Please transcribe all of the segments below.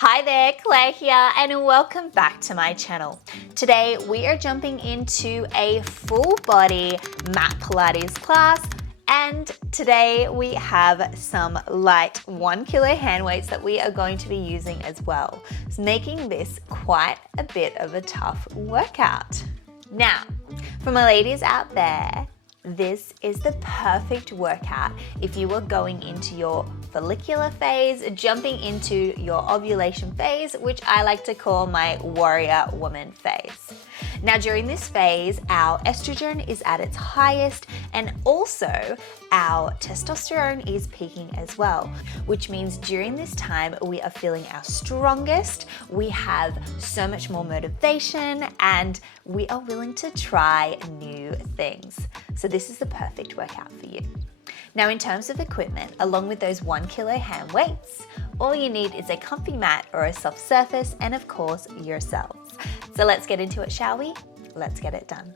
Hi there, Claire here, and welcome back to my channel. Today we are jumping into a full body mat Pilates class, and today we have some light 1 kilo hand weights that we are going to be using as well. It's making this quite a bit of a tough workout. Now, for my ladies out there, this is the perfect workout if you are going into your follicular phase, jumping into your ovulation phase, which I like to call my warrior woman phase. Now, during this phase, our estrogen is at its highest and also our testosterone is peaking as well, which means during this time we are feeling our strongest, we have so much more motivation, and we are willing to try new things. So this is the perfect workout for you. Now, in terms of equipment, along with those 1 kilo hand weights, all you need is a comfy mat or a soft surface, and of course, yourselves. So let's get into it, shall we? Let's get it done.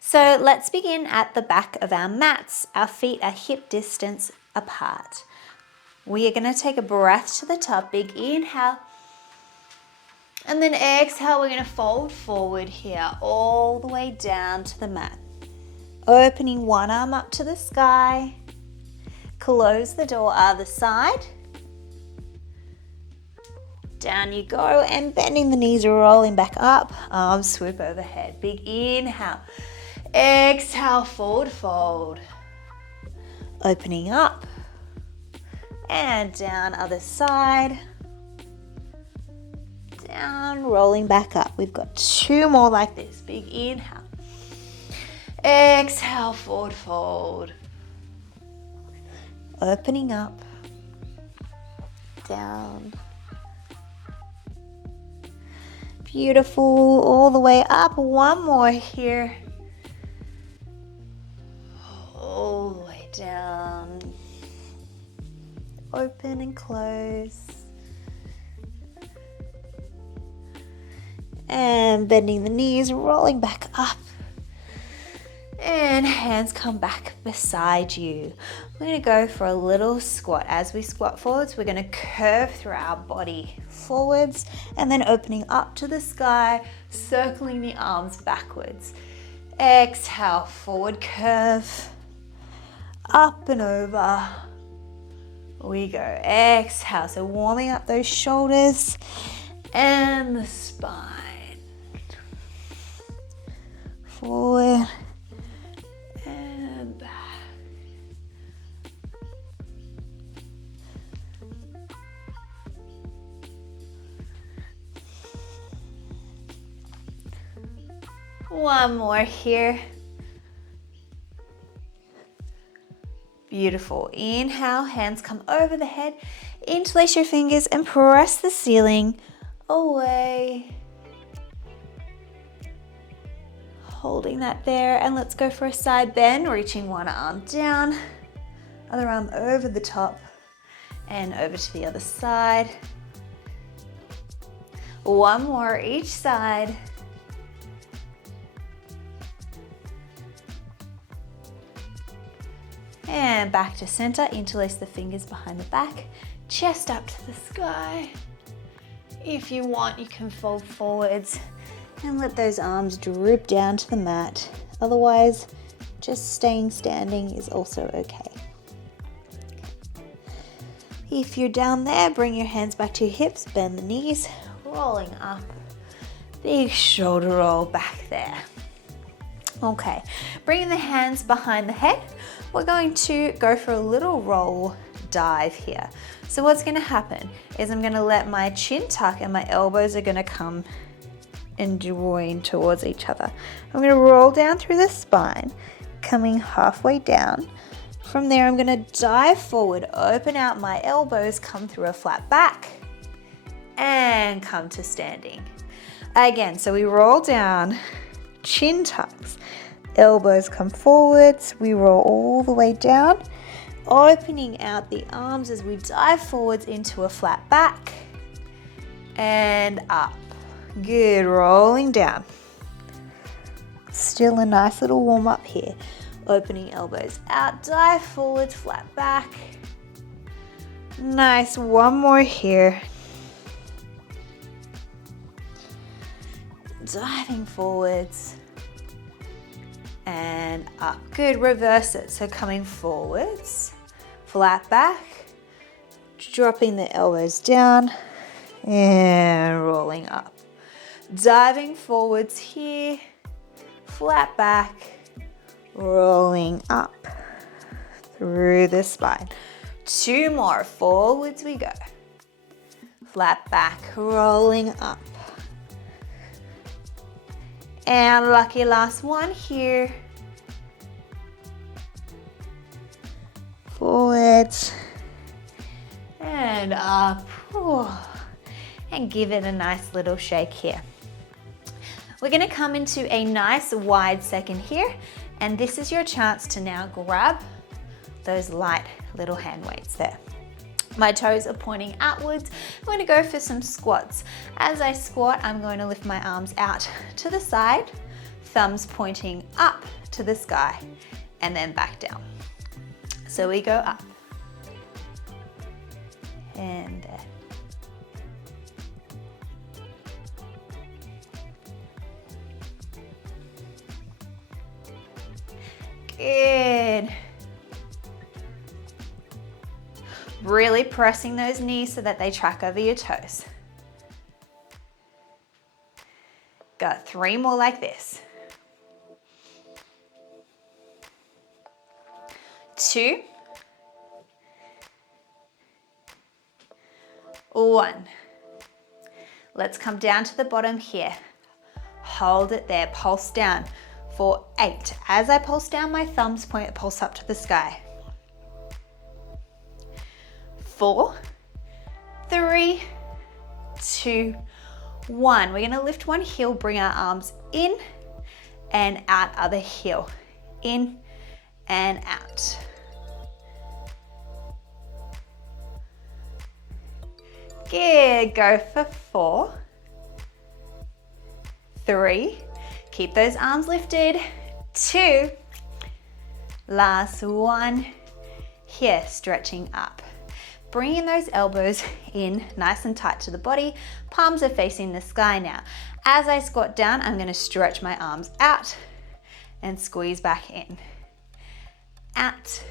So let's begin at the back of our mats. Our feet are hip distance apart. We are going to take a breath to the top, big inhale. And then exhale, we're going to fold forward here, all the way down to the mat. Opening one arm up to the sky. Close the door other side. Down you go, and bending the knees, rolling back up. Arms swoop overhead. Big inhale. Exhale, forward fold. Opening up. And down other side. Down, rolling back up. We've got 2 more like this. Big inhale. Exhale, forward fold. Opening up. Down. Beautiful. All the way up. One more here. All the way down. Open and close. And bending the knees, rolling back up. And hands come back beside you. We're going to go for a little squat. As we squat forwards, we're going to curve through our body forwards and then opening up to the sky, circling the arms backwards. Exhale, forward curve. Up and over. We go. Exhale. So warming up those shoulders and the spine. Forward and back. One more here. Beautiful. Inhale, hands come over the head. Interlace your fingers and press the ceiling away. Holding that there, and let's go for a side bend, reaching one arm down, other arm over the top and over to the other side. One more each side. And back to center, interlace the fingers behind the back, chest up to the sky. If you want, you can fold forwards and let those arms droop down to the mat. Otherwise, just staying standing is also okay. If you're down there, bring your hands back to your hips, bend the knees, rolling up. Big shoulder roll back there. Okay, bringing the hands behind the head, we're going to go for a little roll dive here. So what's going to happen is I'm going to let my chin tuck and my elbows are going to come and join towards each other. I'm going to roll down through the spine, coming halfway down. From there, I'm going to dive forward, open out my elbows, come through a flat back, and come to standing. Again, so we roll down, chin tucks, elbows come forwards, we roll all the way down, opening out the arms as we dive forwards into a flat back, and up. Good, rolling down. Still a nice little warm up here. Opening elbows out, dive forwards, flat back. Nice, one more here. Diving forwards and up. Good, reverse it. So coming forwards, flat back, dropping the elbows down and rolling up. Diving forwards here, flat back, rolling up through the spine. 2 more, forwards we go. Flat back, rolling up. And lucky last one here. Forwards and up. Ooh. And give it a nice little shake here. We're gonna come into a nice wide second here, and this is your chance to now grab those light little hand weights there. My toes are pointing outwards. I'm going to go for some squats. As I squat, I'm going to lift my arms out to the side, thumbs pointing up to the sky, and then back down. So we go up and there. Good. Really pressing those knees so that they track over your toes. Got 3 more like this. 2, 1. Let's come down to the bottom here. Hold it there, pulse down for 8. As I pulse down, my thumbs point, pulse up to the sky. 4, 3, 2, 1. We're going to lift one heel, bring our arms in and out, other heel, in and out. Good, go for 4, 3, keep those arms lifted, 2, last one, here, stretching up. Bringing those elbows in nice and tight to the body, palms are facing the sky now. As I squat down, I'm gonna stretch my arms out and squeeze back in. Out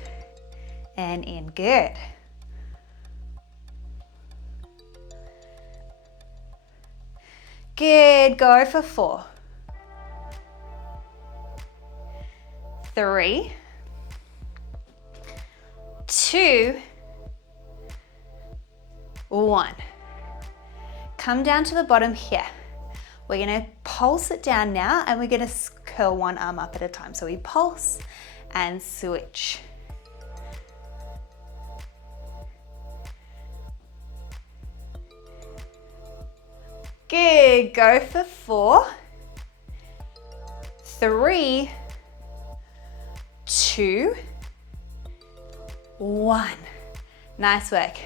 and in, good. Good, go for 4, 3, 2, 1. Come down to the bottom here. We're gonna pulse it down now and we're gonna curl one arm up at a time. So we pulse and switch. Good, go for 4, 3, 2, 1. Nice work.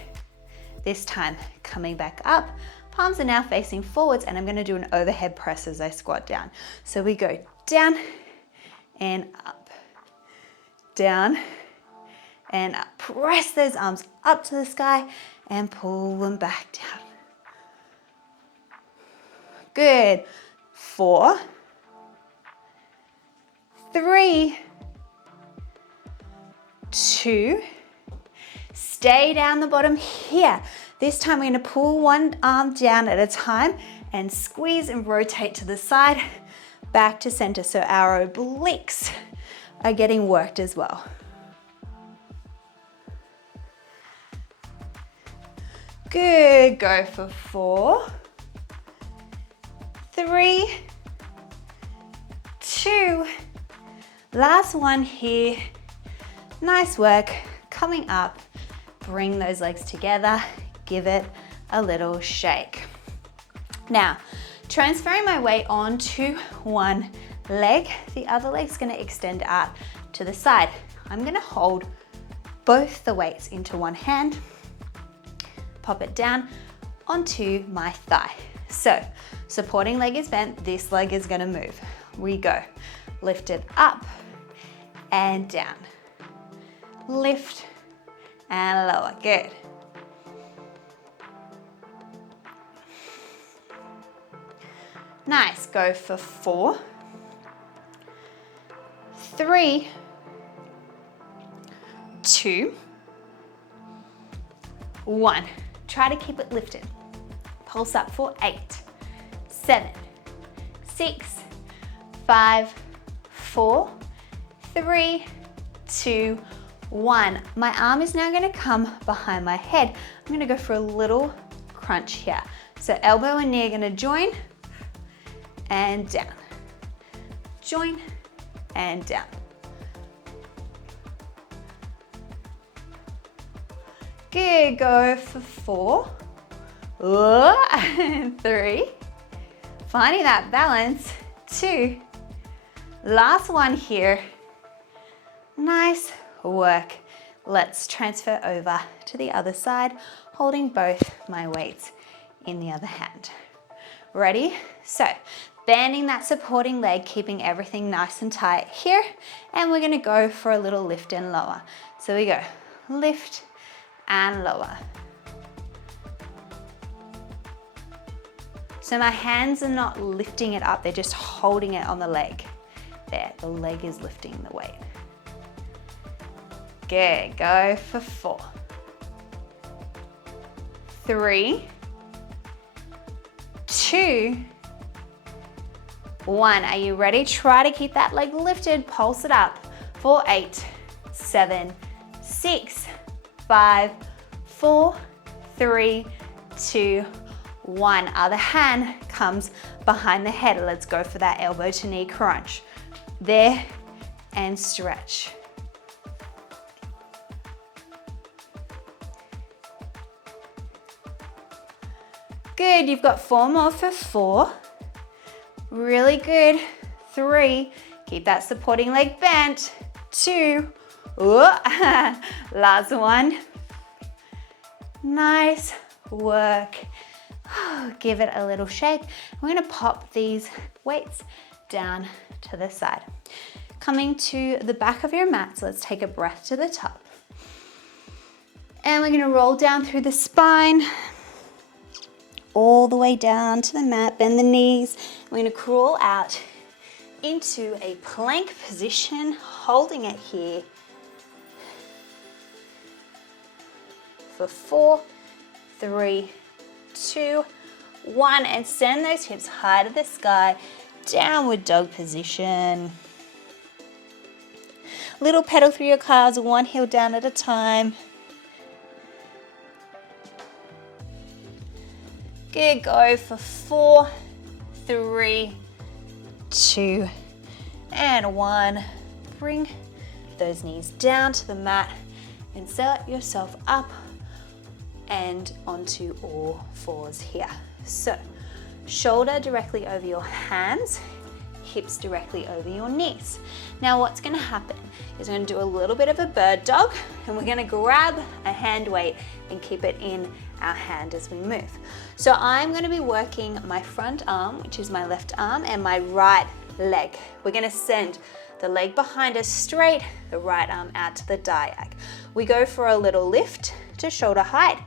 This time, coming back up, palms are now facing forwards, and I'm gonna do an overhead press as I squat down. So we go down and up, down and up. Press those arms up to the sky and pull them back down. Good. 4, 3, 2, stay down the bottom here. This time we're going to pull one arm down at a time and squeeze and rotate to the side, back to center. So our obliques are getting worked as well. Good, go for 4, 3, 2, last one here. Nice work, coming up, bring those legs together, give it a little shake. Now, transferring my weight onto one leg, the other leg's gonna extend out to the side. I'm gonna hold both the weights into one hand, pop it down onto my thigh. So, supporting leg is bent, this leg is gonna move. We go, lift it up and down. Lift and lower, good. Nice, go for 4, 3, 2, 1. Try to keep it lifted. Pulse up for 8, 7, 6, 5, 4, 3, 2, 1. My arm is now going to come behind my head. I'm going to go for a little crunch here. So elbow and knee are going to join and down. Join and down. Good, go for 4, 3, finding that balance, 2, last one here. Nice work. Let's transfer over to the other side, holding both my weights in the other hand. Ready? So, bending that supporting leg, keeping everything nice and tight here, and we're gonna go for a little lift and lower. So we go, lift and lower. So my hands are not lifting it up, they're just holding it on the leg. There, the leg is lifting the weight. Good, go for 4, 3, 2, 1. Are you ready? Try to keep that leg lifted, pulse it up for 8, 7, 6, 5, 4, 3, 2, 1. Other hand comes behind the head. Let's go for that elbow to knee crunch. There, and stretch. Good, you've got 4 more for 4. Really good. 3, keep that supporting leg bent. 2, last one. Nice work. Give it a little shake. We're gonna pop these weights down to the side. Coming to the back of your mat, so let's take a breath to the top. And we're gonna roll down through the spine, all the way down to the mat, bend the knees. We're gonna crawl out into a plank position, holding it here for 4, 3, 2, 1, and send those hips high to the sky, downward dog position. Little pedal through your calves, one heel down at a time. Good, go for 4, 3, 2, and 1. Bring those knees down to the mat and set yourself up and onto all fours here. So, shoulder directly over your hands, hips directly over your knees. Now what's gonna happen is we're gonna do a little bit of a bird dog, and we're gonna grab a hand weight and keep it in our hand as we move. So I'm gonna be working my front arm, which is my left arm, and my right leg. We're gonna send the leg behind us straight, the right arm out to the diag. We go for a little lift to shoulder height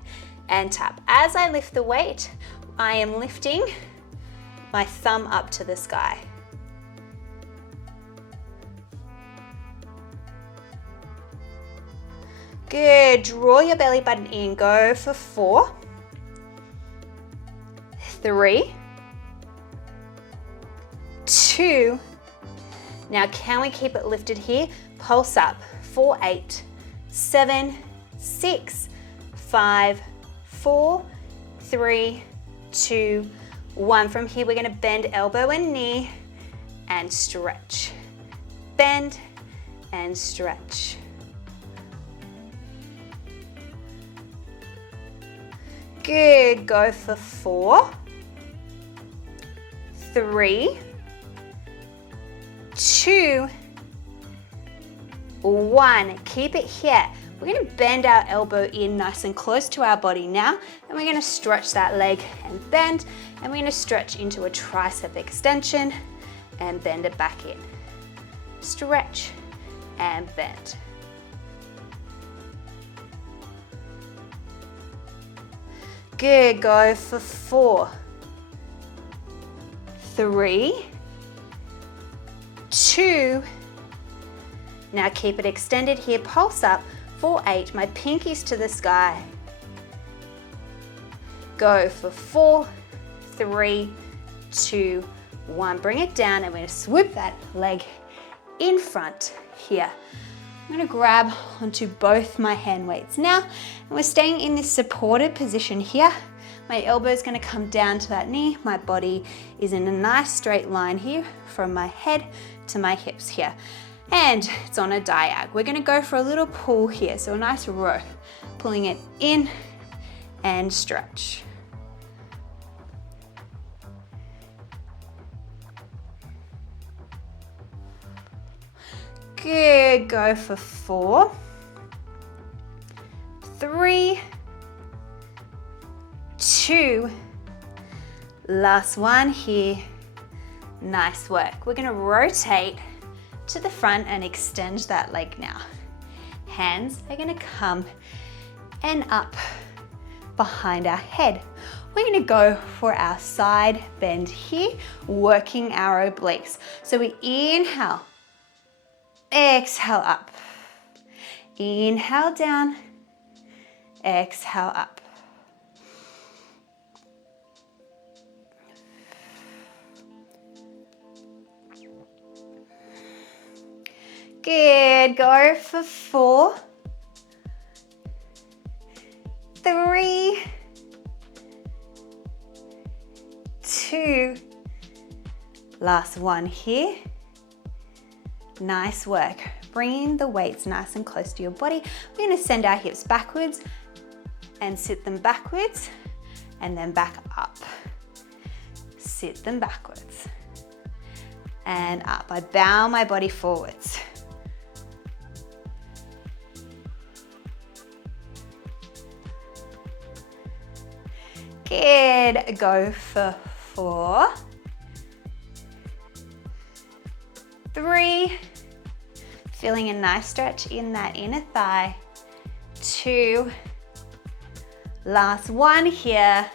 and tap. As I lift the weight, I am lifting my thumb up to the sky. Good, draw your belly button in, go for 4, 3, 2, now can we keep it lifted here? Pulse up, 4, 8, 7, 6, 5, 4, 3, 2, 1. From here we're gonna bend elbow and knee and stretch. Bend and stretch. Good, go for 4, 3, 2, 1. Keep it here. We're gonna bend our elbow in nice and close to our body now, and we're gonna stretch that leg and bend, and we're gonna stretch into a tricep extension and bend it back in. Stretch and bend. Good, go for 4, 3, 2, now keep it extended here, pulse up for 8, my pinkies to the sky. Go for 4, 3, 2, 1, bring it down, and we're gonna swoop that leg in front here. I'm gonna grab onto both my hand weights now, and we're staying in this supported position here. My elbow is gonna come down to that knee. My body is in a nice straight line here from my head to my hips here. And it's on a diag. We're gonna go for a little pull here, so a nice row, pulling it in and stretch. Good, go for 4, 3, 2, last one here. Nice work. We're gonna rotate to the front and extend that leg now. Hands are gonna come and up behind our head. We're gonna go for our side bend here, working our obliques. So we inhale, exhale up, inhale down, exhale up. Good, go for 4, 3, 2, last one here. Nice work. Bringing the weights nice and close to your body. We're going to send our hips backwards and sit them backwards and then back up. Sit them backwards and up. I bow my body forwards. Good. Go for 4, 3, feeling a nice stretch in that inner thigh, 2, last one here.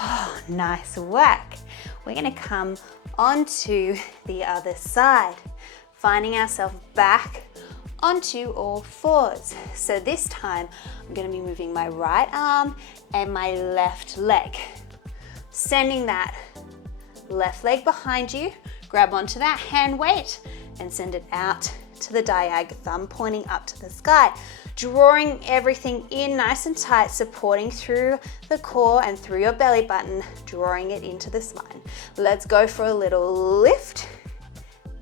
Oh, nice work. We're gonna come onto the other side, finding ourselves back onto all fours. So this time, I'm gonna be moving my right arm and my left leg. Sending that left leg behind you, grab onto that hand weight and send it out to the diag, thumb pointing up to the sky. Drawing everything in nice and tight, supporting through the core and through your belly button, drawing it into the spine. Let's go for a little lift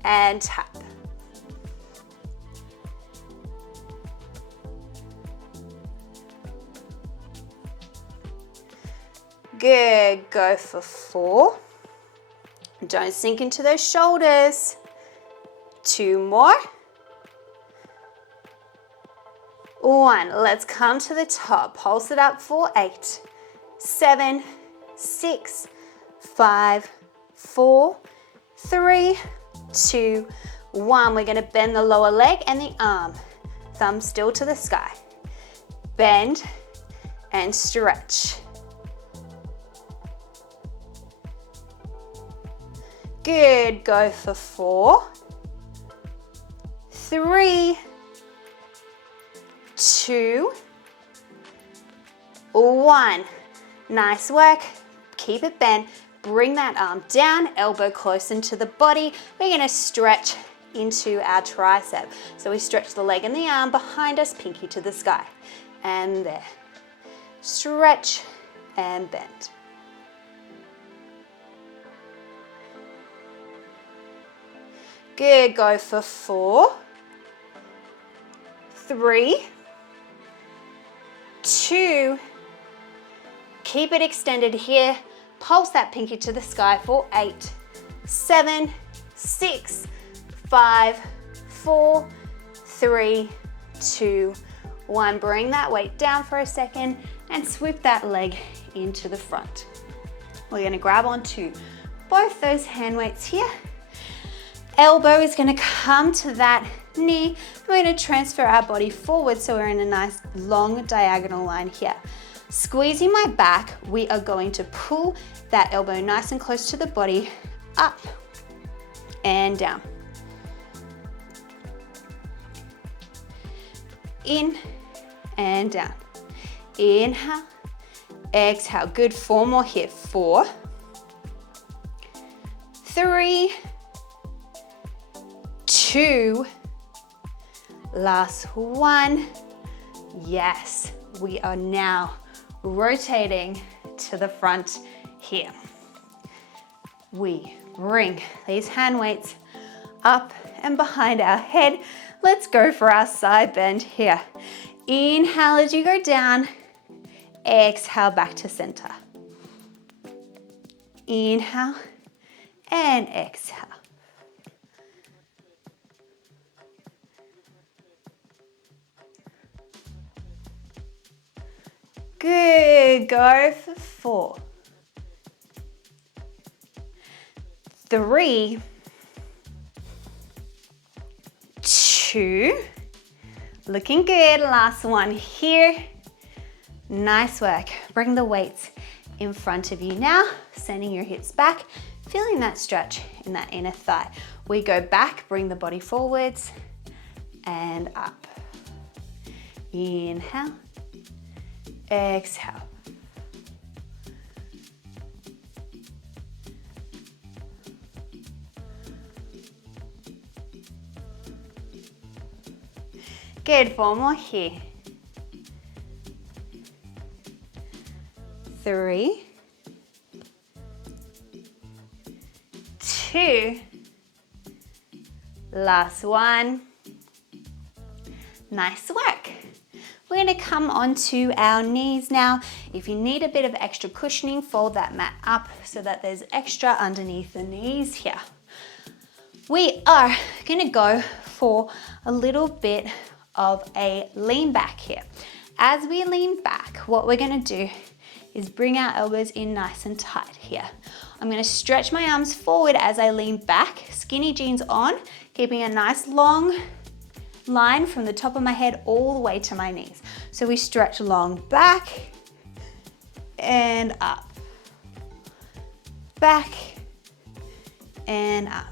and tap. Good, go for 4. Don't sink into those shoulders. 2 more. 1, let's come to the top. Pulse it up for 8, 7, 6, 5, 4, 3, 2, 1. We're gonna bend the lower leg and the arm. Thumb still to the sky. Bend and stretch. Good, go for 4, 3, 2, 1. Nice work. Keep it bent. Bring that arm down, elbow close into the body. We're gonna stretch into our tricep. So we stretch the leg and the arm behind us, pinky to the sky. And there. Stretch and bend. Good, go for 4, 3, 2, keep it extended here. Pulse that pinky to the sky for 8, 7, 6, 5, 4, 3, 2, 1. Bring that weight down for a second and swoop that leg into the front. We're gonna grab onto both those hand weights here elbow is going to come to that knee. We're going to transfer our body forward so we're in a nice long diagonal line here. Squeezing my back, we are going to pull that elbow nice and close to the body, up and down. In and down. Inhale, exhale. Good, 4 more here. 4, 3, 2, last 1. Yes, we are now rotating to the front here. We bring these hand weights up and behind our head. Let's go for our side bend here. Inhale as you go down, exhale back to center. Inhale and exhale. Good, go for 4, 3, 2, looking good, last one here. Nice work. Bring the weights in front of you now, sending your hips back, feeling that stretch in that inner thigh. We go back, bring the body forwards and up. Inhale, exhale. Good, 4 more here. 3, 2, last 1. Nice work. We're going to come onto our knees now. If you need a bit of extra cushioning, fold that mat up so that there's extra underneath the knees here. We are going to go for a little bit of a lean back here. As we lean back, what we're going to do is bring our elbows in nice and tight here. I'm going to stretch my arms forward as I lean back, skinny jeans on, keeping a nice long line from the top of my head all the way to my knees. So we stretch long back and up, back and up.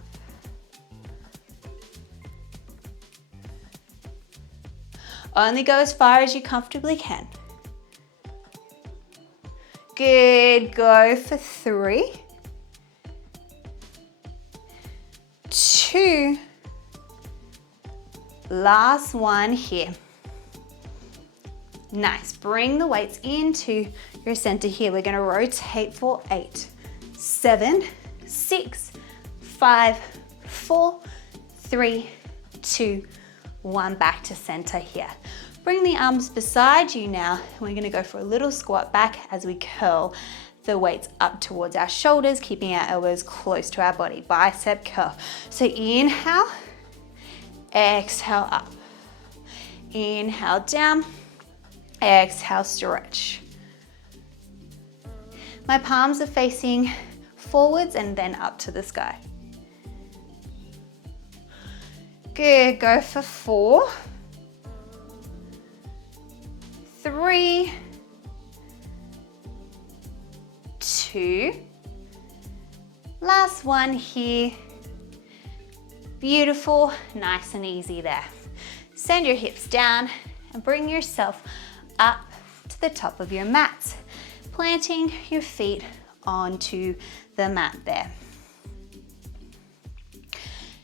Only go as far as you comfortably can. Good, go for 3, 2, last 1 here. Nice, bring the weights into your center here. We're gonna rotate for 8, 7, 6, 5, 4, 3, 2, 1, back to center here. Bring the arms beside you now. We're gonna go for a little squat back as we curl the weights up towards our shoulders, keeping our elbows close to our body. Bicep curl. So inhale, exhale up. Inhale down, exhale stretch. My palms are facing forwards and then up to the sky. Good, go for 4, 3, 2, last 1 here. Beautiful, nice and easy there. Send your hips down and bring yourself up to the top of your mat, planting your feet onto the mat there.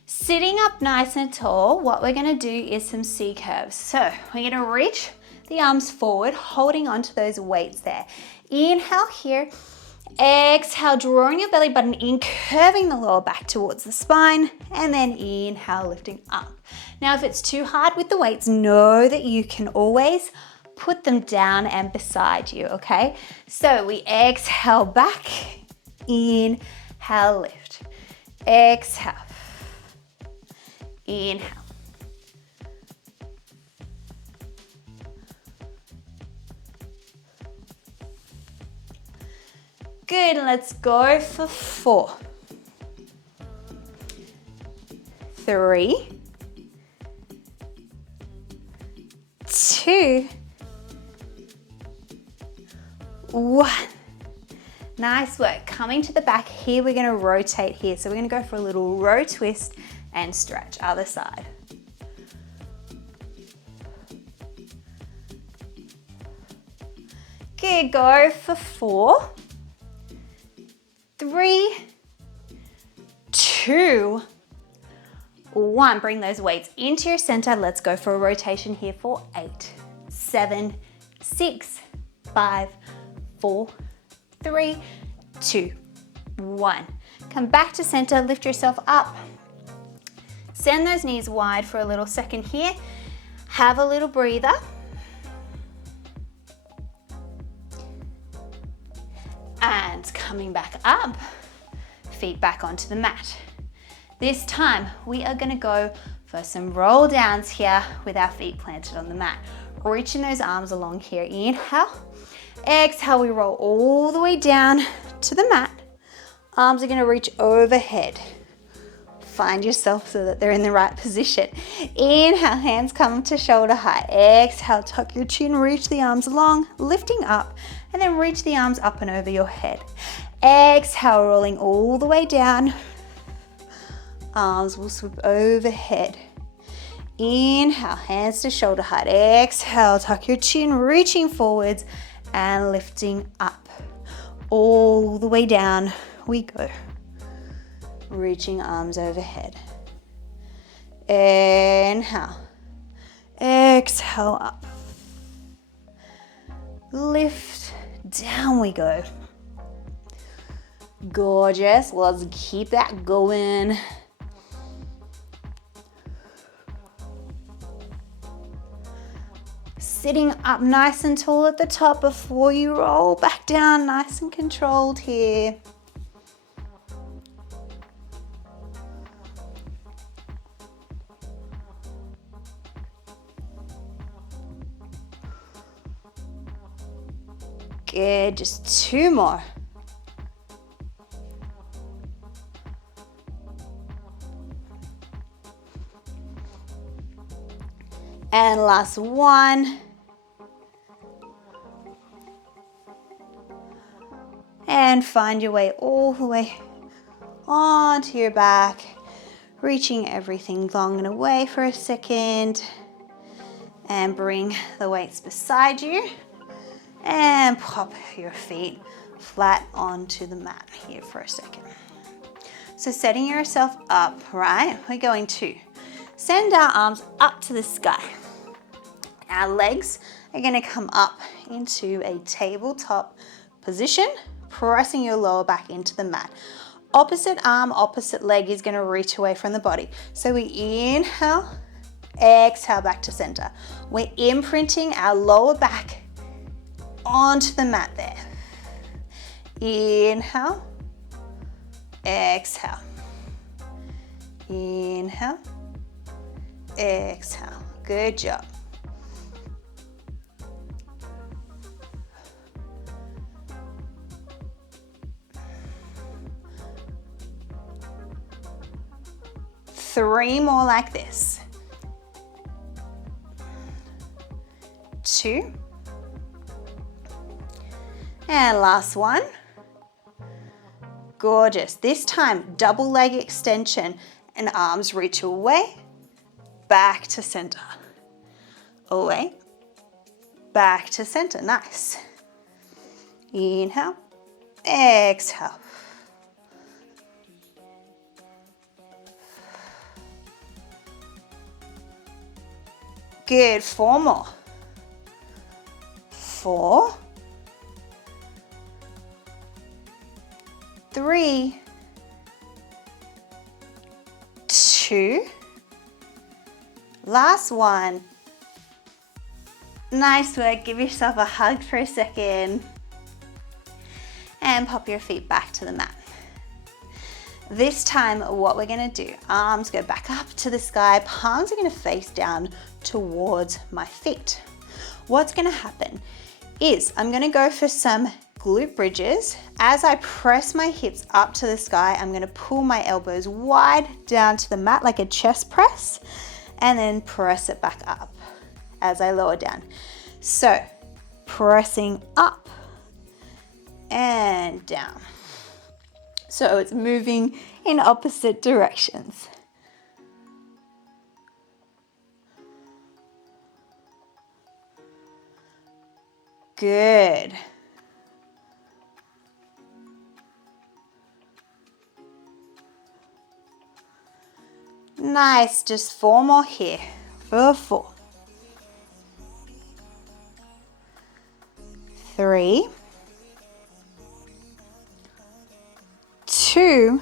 Sitting up nice and tall, what we're gonna do is some C curves. So we're gonna reach the arms forward, holding onto those weights there. Inhale here, exhale, drawing your belly button in, curving the lower back towards the spine, and then inhale, lifting up. Now, if it's too hard with the weights, know that you can always put them down and beside you, okay? So we exhale back, inhale, lift, exhale, inhale. Good, let's go for 4, 3, 2, 1. Nice work. Coming to the back here, we're going to rotate here. So we're going to go for a little row twist and stretch. Other side. Good. Go for 4, 3, 2, 1. Bring those weights into your center. Let's go for a rotation here for 8, 7, 6, 5, 4, 3, 2, 1. Come back to center, lift yourself up. Send those knees wide for a little second here. Have a little breather. And coming back up, feet back onto the mat. This time, we are gonna go for some roll downs here with our feet planted on the mat. Reaching those arms along here. Inhale. Exhale, we roll all the way down to the mat. Arms are gonna reach overhead. Find yourself so that they're in the right position. Inhale, hands come to shoulder height. Exhale, tuck your chin, reach the arms along, lifting up, and then reach the arms up and over your head. Exhale, rolling all the way down. Arms will swoop overhead. Inhale, hands to shoulder height. Exhale, tuck your chin, reaching forwards and lifting up. All the way down we go. Reaching arms overhead. Inhale. Exhale up. Lift. Down we go. Gorgeous. Let's keep that going. Sitting up nice and tall at the top before you roll back down, nice and controlled here. Good, just 2 more. And last 1. And find your way all the way onto your back, reaching everything long and away for a second. And bring the weights beside you. And pop your feet flat onto the mat here for a second. So setting yourself up, right? We're going to send our arms up to the sky. Our legs are going to come up into a tabletop position, pressing your lower back into the mat. Opposite arm, opposite leg is going to reach away from the body. So we inhale, exhale back to center. We're imprinting our lower back onto the mat there. Inhale, exhale. Inhale, exhale. Good job. Three more like this. 2. And last one. Gorgeous. This time, double leg extension and arms reach away, back to center. Away, back to center. Nice. Inhale, exhale. Good. 4 more. 4. 3, 2, last one. Nice work. Give yourself a hug for a second. And pop your feet back to the mat. This time, what we're gonna do, arms go back up to the sky, palms are gonna face down towards my feet. What's gonna happen is I'm gonna go for some glute bridges. As I press my hips up to the sky, I'm going to pull my elbows wide down to the mat like a chest press, and then press it back up as I lower down. So pressing up and down. So it's moving in opposite directions. Good. Nice, just 4 more here. For 4. 3, 2.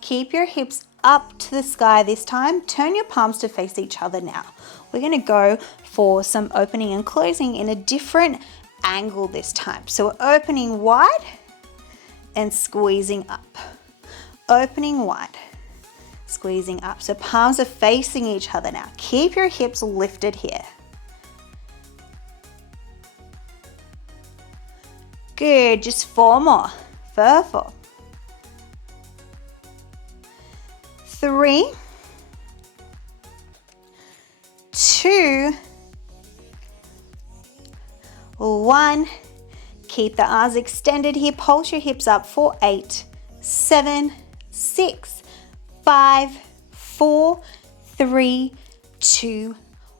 Keep your hips up to the sky this time. Turn your palms to face each other now. We're going to go for some opening and closing in a different angle this time. So we're opening wide and squeezing up. Opening wide, squeezing up. So palms are facing each other now. Keep your hips lifted here. Good, just 4 more. For 4. 3, 2, 1. Keep the arms extended here. Pulse your hips up for 8, 7, 6, 5, 4, 3, 2,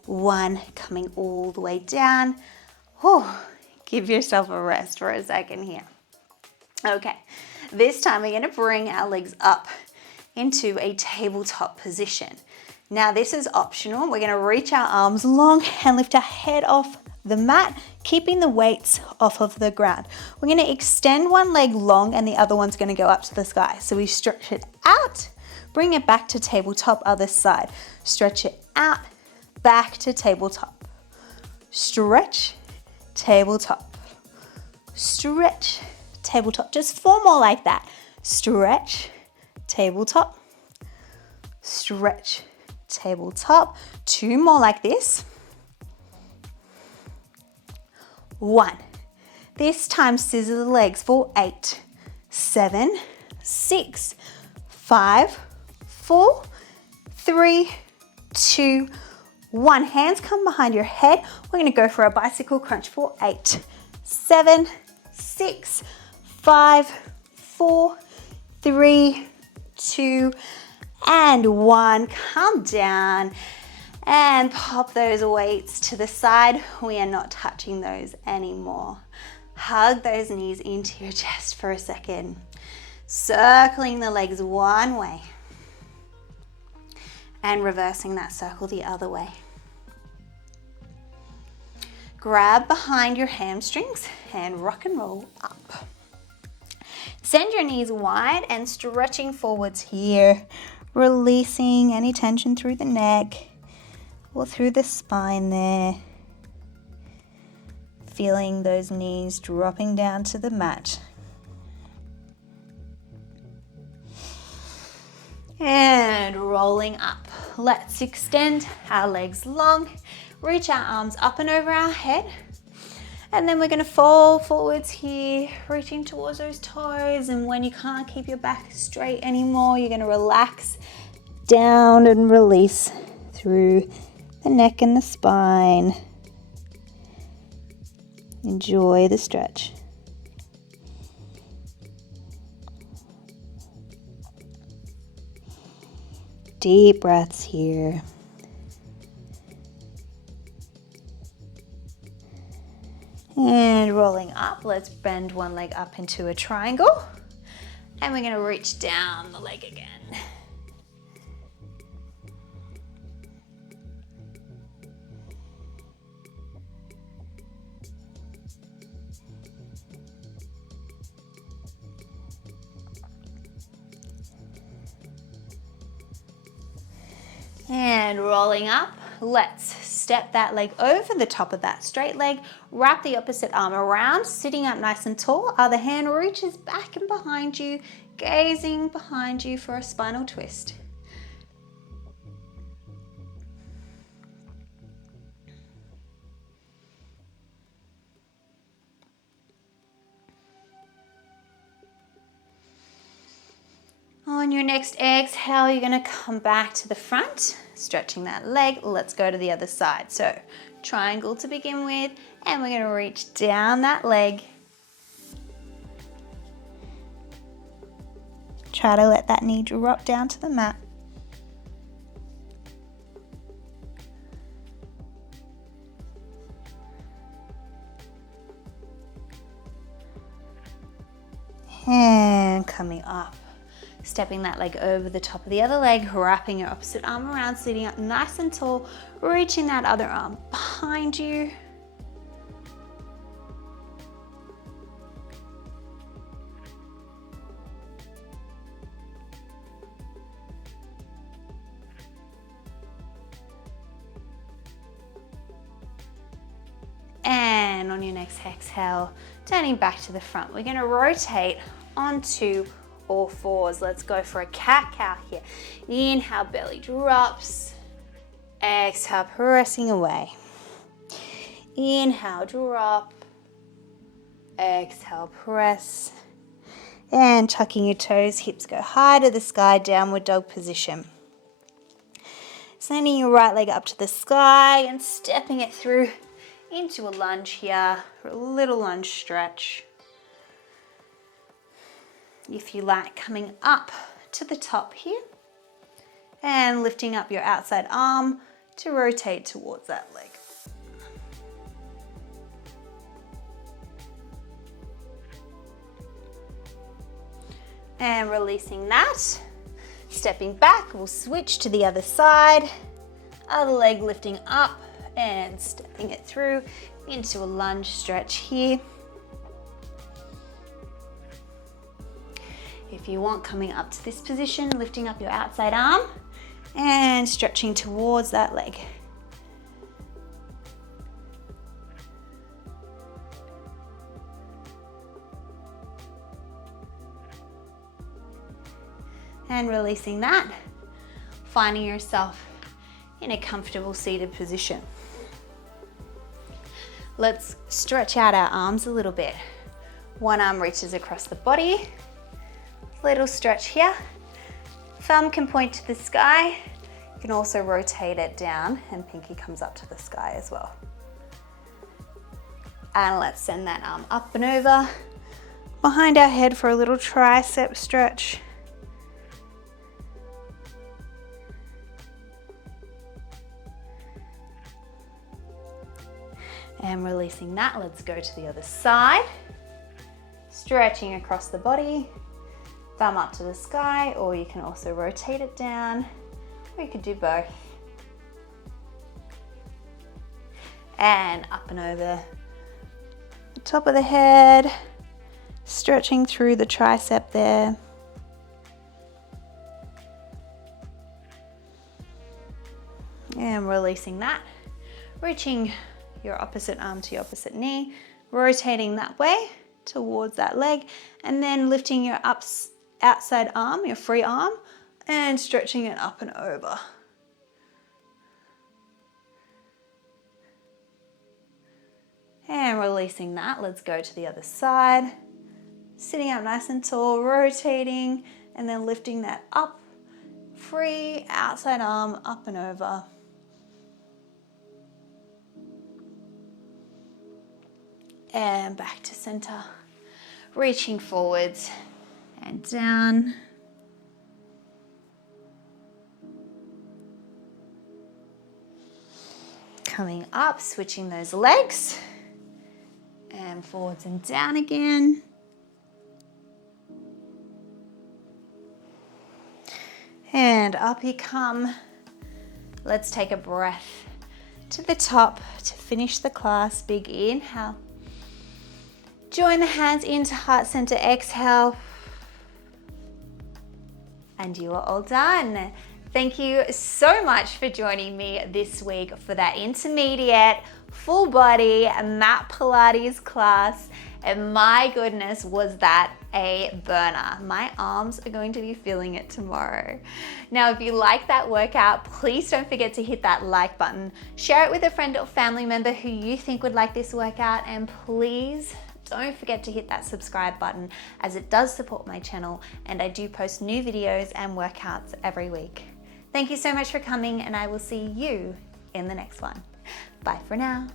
1. Coming all the way down. Give yourself a rest for a second here. Okay, this time we're going to bring our legs up into a tabletop position. Now this is optional. We're going to reach our arms long and lift our head off the mat, keeping the weights off of the ground. We're going to extend one leg long and the other one's going to go up to the sky. So we stretch it out, bring it back to tabletop, other side. Stretch it out, back to tabletop. Stretch, tabletop. Stretch, tabletop. Just 4 more like that. Stretch, tabletop. Stretch, tabletop. 2 more like this. 1. This time scissor the legs for 8, 7, 6, 5, 4, 3, 2, 1. Hands come behind your head. We're going to go for a bicycle crunch for 8, 7, 6, 5, 4, 3, 2, and 1. Come down and pop those weights to the side. We are not touching those anymore. Hug those knees into your chest for a second. Circling the legs one way and reversing that circle the other way. Grab behind your hamstrings and rock and roll up. Send your knees wide and stretching forwards here, releasing any tension through the neck or through the spine there. Feeling those knees dropping down to the mat. And rolling up. Let's extend our legs long, reach our arms up and over our head. And then we're going to fall forwards here, reaching towards those toes. And when you can't keep your back straight anymore, you're going to relax down and release through the neck and the spine. Enjoy the stretch. Deep breaths here. And rolling up, let's bend one leg up into a triangle. And we're going to reach down the leg again. And rolling up, let's step that leg over the top of that straight leg, wrap the opposite arm around, sitting up nice and tall, other hand reaches back and behind you, gazing behind you for a spinal twist. On your next exhale, you're gonna come back to the front, stretching that leg. Let's go to the other side. So triangle to begin with, and we're gonna reach down that leg. Try to let that knee drop down to the mat. And coming up, stepping that leg over the top of the other leg, wrapping your opposite arm around, sitting up nice and tall, reaching that other arm behind you. And on your next exhale, turning back to the front, we're gonna rotate onto all fours. Let's go for a cat-cow here. Inhale, belly drops. Exhale, pressing away. Inhale, drop. Exhale, press. And tucking your toes, hips go high to the sky, downward dog position. Sending your right leg up to the sky and stepping it through into a lunge here, for a little lunge stretch. If you like, coming up to the top here and lifting up your outside arm to rotate towards that leg. And releasing that, stepping back, we'll switch to the other side, other leg lifting up and stepping it through into a lunge stretch here. If you want, coming up to this position, lifting up your outside arm and stretching towards that leg. And releasing that, finding yourself in a comfortable seated position. Let's stretch out our arms a little bit. One arm reaches across the body. Little stretch here. Thumb can point to the sky. You can also rotate it down and pinky comes up to the sky as well. And let's send that arm up and over behind our head for a little tricep stretch. And releasing that, let's go to the other side. Stretching across the body, thumb up to the sky, or you can also rotate it down, or you could do both. And up and over the top of the head, stretching through the tricep there. And releasing that, reaching your opposite arm to your opposite knee, rotating that way towards that leg, and then lifting your outside arm, your free arm, and stretching it up and over. And releasing that, let's go to the other side. Sitting up nice and tall, rotating, and then lifting that up, free outside arm up and over. And back to center, reaching forwards and down. Coming up, switching those legs, and forwards and down again. And up you come. Let's take a breath to the top to finish the class. Big inhale. Join the hands into heart center, exhale. And you are all done. Thank you so much for joining me this week for that intermediate full body mat Pilates class. And my goodness, was that a burner. My arms are going to be feeling it tomorrow. Now, if you like that workout, please don't forget to hit that like button. Share it with a friend or family member who you think would like this workout, and please don't forget to hit that subscribe button, as it does support my channel and I do post new videos and workouts every week. Thank you so much for coming, and I will see you in the next one. Bye for now.